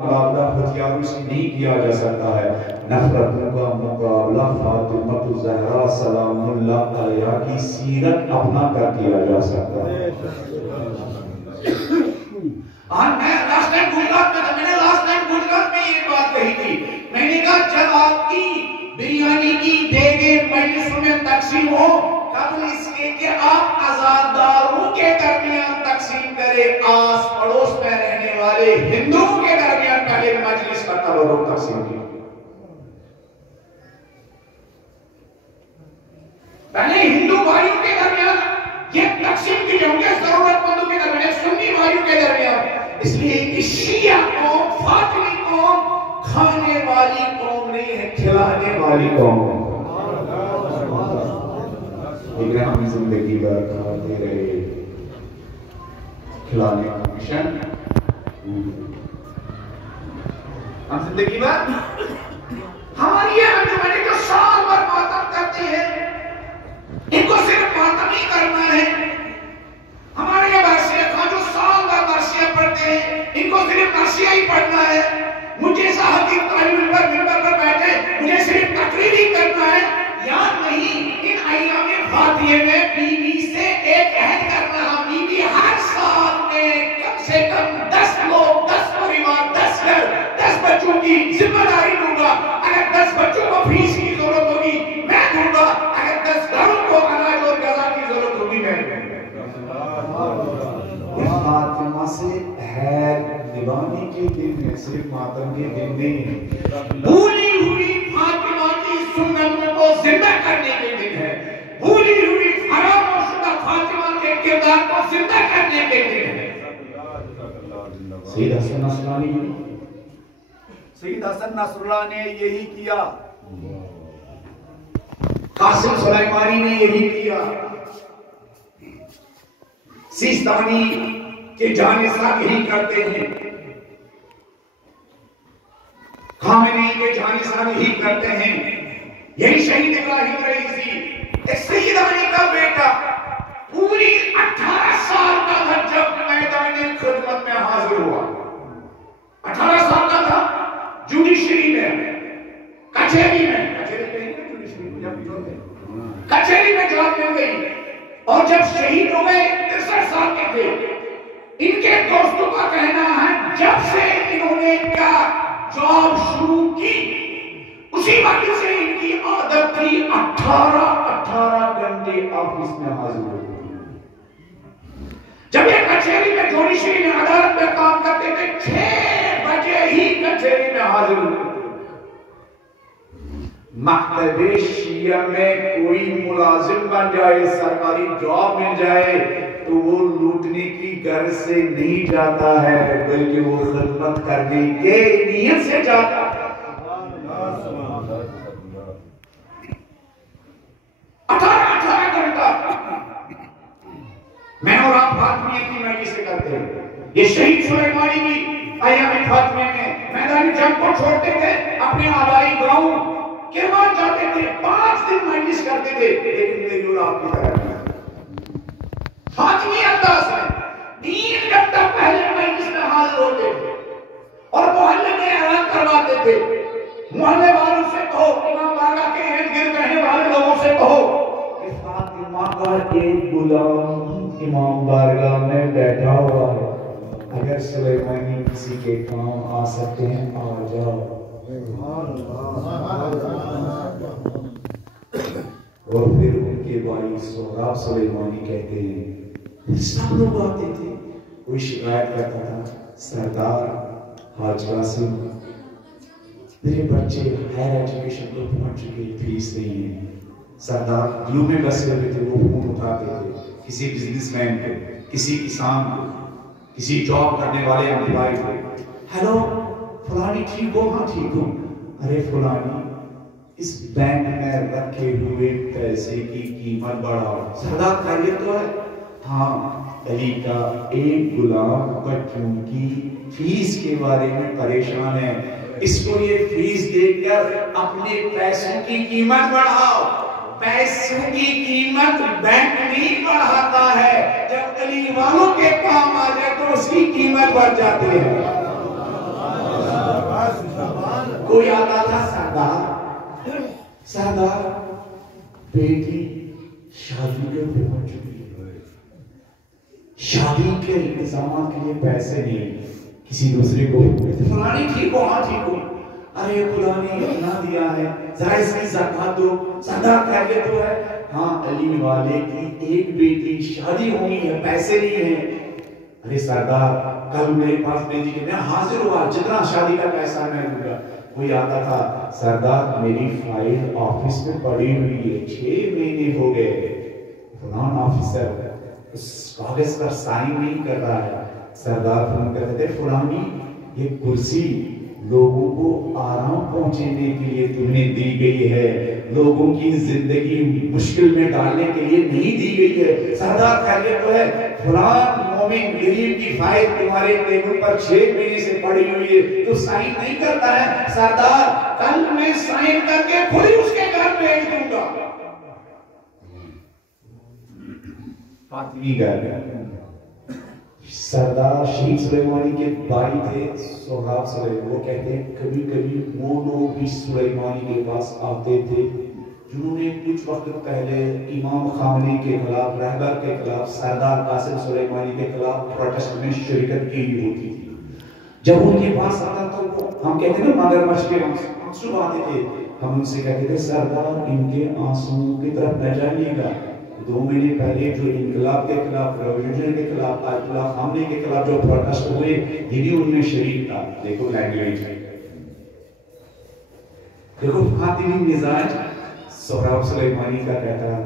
मुकाबला हथियारों से नहीं किया जा सकता है। नफरतों का मुकाबला फातिमा ज़हरा सलामुल्लाह अलैहा की सीरत अपना कर किया जा सकता है। मैंने लास्ट टाइम गुजरात में ये बात कही थी। मैंने कहा जब आपकी बिरयानी की देगे मजलिसों में तकसीम हो, कबल इसके कि आप आजादारों के दरमियान तकसीम करें, आस पड़ोस में रहने वाले हिंदुओं के दरमियान पहले मजलिस का तबरुक तकसीम किया। पहले हिंदू भाइयों के दरमियान ये तकसीम की जाऊंगे, जरूरतमंदों के दरमियान, सुन्नी भाइयों के दरमियान। इसलिए शिया कौम, फातिमी कौम खाने वाली कौम नहीं है, खिलाने वाली कौम है। लेकिन हम जिंदगी भर खाते रहे, खिलाने का मिशन हम जिंदगी भर। हमारी ये अंजुमन जो साल भर मातम करती है, इनको सिर्फ मातम ही करना है। हमारे ये बरसिया खां जो साल भर बरसिया पढ़ते हैं, इनको सिर्फ बरसिया ही पढ़ना है। मुझे साहब मिंबर पर बैठे मुझे सिर्फ तकरीर ही करना है, याद नहीं इन अय्यामे फातिये में बीवी से एक अहद कर रहा। बीवी हर साल में कम से कम 10 लोग, 10 परिवार, 10 घर, 10 बच्चों की जिम्मेदारी लूंगा। अगर 10 बच्चों को फीस की जरूरत होगी मैं दूंगा, अगर 10 घरों को अनाज और गजा की जरूरत होगी मैं दूंगा। फातिमा से है दीवानी के दिन में, सिर्फ मातम के दिन नहीं। भूली हुई फातिमा की सुन्नतों को जिंदा करने के दिन है। भूली हुई फरामोशुदा फातिमा के किरदार को जिंदा करने के दिन है। सैयद हसन नसरुल्लाह ने यही किया, कासिम सुलेमानी ने यही किया, सिस्तानी के जानिसाब यही करते हैं, खामेनी के जानिसाब यही करते हैं। यही शहीद इब्राहिम रईसी, एक सैयदानी का बेटा, पूरी 18 साल का था जब मैदान खिदमत में हाजिर हुआ। 18 साल का था, जुडिशरी में, कचहरी में जॉब मिल गई। और जब शहीद हो गए 63 साल के थे। इनके दोस्तों का कहना है जब से इन्होंने क्या जॉब शुरू की उसी वक्त से इनकी आदत थी 18 घंटे ऑफिस में हाजिर होती। जब ये कचहरी में जुडिशरी में अदालत में काम करते थे 6 बजे ही कचहरी में हाजिर होते। मकतबे शिया में कोई मुलाजिम बन जाए, सरकारी जॉब मिल जाए तो वो लूटने की गर्ज से नहीं जाता है, बल्कि वो खिदमत करने के नियत से जाता है। 18 घंटा मैं और आप फातिमिया की मर्जी से करते हैं। ये शहीद सुलेमानी भी अय्याम फातिमिया में मैदानी जंग को छोड़ते थे, अपने आबाई गांव किरमान जाते थे, 5 दिन मजलिस करते थे, लेकिन मेरी और आपकी तरह फातिमी अंदाज है। 3 घंटा पहले मजलिस में हाजिर होते थे और मोहल्ले में ऐलान करवाते थे। मोहल्ले वालों से कहो, इमाम बारगाह के इर्द गिर्द रहने वाले लोगों से कहो कि फातिमा का एक गुलाम इमाम बारगाह में बैठा हुआ है, अगर सुलेमानी किसी के काम आ सकते हैं आ जाओ। और फिर उनके भाई सोहराब सुलेमानी कहते हैं, सब लोग आते थे, कोई शिकायत करता था, सरदार हाज कासिम मेरे बच्चे हायर एजुकेशन को पहुंच चुके, फीस नहीं है। सरदार ब्लू में बसे हुए थे, वो फोन उठाते थे किसी बिजनेसमैन को, किसी किसान को, किसी जॉब करने वाले एम्प्लॉय को, हेलो फलानी ठीक हो? हाँ ठीक हो। अरे फलानी इस बैंक में रखे हुए पैसे की कीमत बढ़ाओ। सरदार खैरियत तो है? हाँ, अली का एक गुलाम बच्चों की फीस के बारे में परेशान है, इसको ये फीस देकर अपने पैसों की कीमत बढ़ाओ। पैसों की कीमत बैंक नहीं बढ़ाता है, जब अली वालों के काम आ जाए तो उसकी कीमत बढ़ जाती है। कोई आता था सरदार, सरदार बेटी शादी के पहुंच चुकी है, शादी के इंतजाम के लिए पैसे नहीं, किसी दूसरे को फलानी ठीक हो, हाँ ठीक हो, अरे फलानी इतना दिया है, जरा इसकी ज़कात दो, सरदार कह तो है, हाँ अली वाले की एक बेटी शादी होनी है, पैसे नहीं है। अरे सरदार कल मेरे पास भेजी कि मैं हाजिर हुआ, जितना शादी का पैसा मैं दूंगा। कोई आता था, सरदार मेरी फाइल ऑफिस में पड़ी हुई है, 6 महीने हो गए, फलान ऑफिसर उस कागज पर साइन नहीं कर रहा है। सरदार फोन करते थे, फलानी ये कुर्सी लोगों को आराम पहुंचाने के लिए तुम्हें दी गई है, लोगों की जिंदगी मुश्किल में डालने के लिए नहीं दी गई है। सरदार खैरियत तो है, फलान मोमिन गरीब की फाइल तुम्हारे टेबल पर 6 महीने से पड़ी हुई है, तो साइन नहीं करता है। सरदार कल मैं साइन करके खुद ही उसके घर भेज दूंगा। फातिमी घर सरदार शेख सुलेमानी के भाई थे सोहराब सुलेमानी, वो कहते हैं कभी कभी वो लोग भी सुलेमानी के पास आते थे जिन्होंने कुछ वक्त पहले इमाम खामनी के खिलाफ, रहबर के खिलाफ, सरदार कासिम सुलेमानी के खिलाफ प्रोटेस्ट में शिरकत की होती थी। जब उनके पास आता तो वो हम कहते हैं ना मगरमच्छ के आंसू आते थे, हम उनसे कहते थे सरदार इनके आंसुओं की तरफ न जाइएगा। 2 महीने पहले जो इनकलाब के खिलाफ, रेवोल्यूशन के खिलाफ, आयतुल्लाह खामनी के खिलाफ जो प्रोटेस्ट हुए, ये भी उनमें शरीक था। देखो लैंग्वेज, देखो फातिमी मिजाज सोहराब सुलेमानी का कहता है।